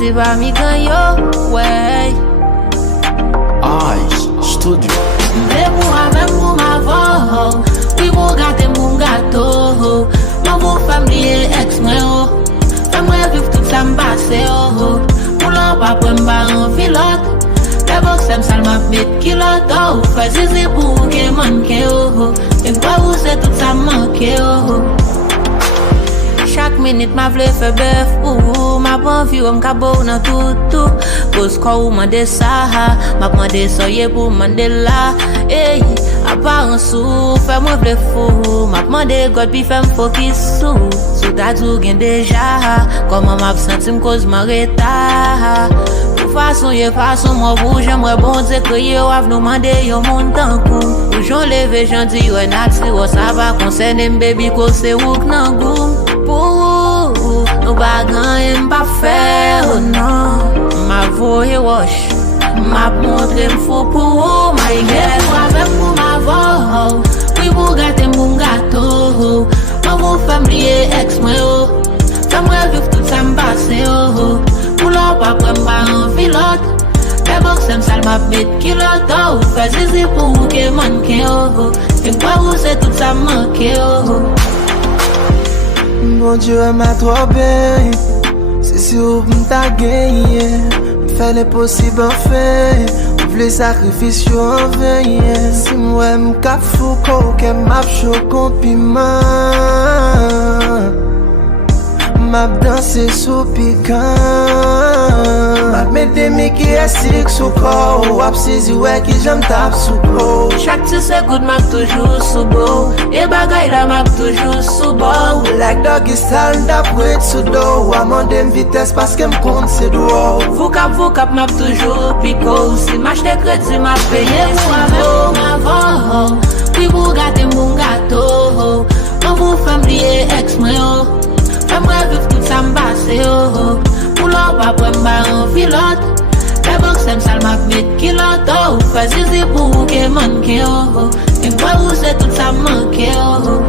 ti pa mi ganyo, ouais. Eyes Studio. Mwen pou avem pou ma vo, oui pou gate moun gato. Mwen pou fem liye ex mwen yo, fem mwen viv tout sa m'passe yo. Pou lan pa pren ba an filot, le box sem sal ma met kilot. Ou fè zizi pou ke manke yo, e kwa ou se tout sa manke yo. Chaque minute ma vle fè bef pou ma pan fi ou m'kabo nan toutou. Pos ko ou mande sa, ma mande soye pou mande la. Ey, aparansou, fè mwen vle fou. Ma mande God pi fè m'fokis sou. Sou ta tou gen deja, koman ma sentim koz ma reta. Pou fason ye fason mwen bou, j'aimerais bon dire que yo av nou mande yo moun tankou. Ou j'on leve j'en di yo natri, ou sa va konsene m'baby ko se wouk nan goum. Pour nous bagan m'pa fè, oh non. Ma voye wash, ma montre m'fou pour my girl. Ou avem pou ma vo, oui pou gate moun gato. Ma pou fem liye ex mwen yo, fem mwen viv tout sa m'passe yo. Pou lan pa pren ba an filot, le box sem sal ma met kilot. Ou fè zizi pou ke manke yo, e kwa ou se tout sa manke yo. Mon Dieu m'a trop bien, c'est sûr m'ta gagné. Fais les possibles en fait, ouvre les sacrifices en vain. Si moi m'ka fou que m'a choco piment, m'a dansé sous piquant. M'a mette mes qui est sick sous corps, wap saisi ouais qui j'aime tape sous corps. Chaque 10 secondes m'a toujours sous beau, et bagay la m'a toujours sous beau. Like doggy style d'après sous dos, à mon dem vitesse parce que m'compte c'est droit. Vocap m'a toujours pico, si m'achete crédit m'a payé. Pour avem ma vo, oui pour gâter mon gâteau. On vous fem liye ex mwen yo, fem mwen viv tout sa m'passe yo. Pou lan pa pren ba an filot, le box sem sal ma met kilot. Ou fè zizi pou ke manke yo, e kwa ou se tout sa manke yo.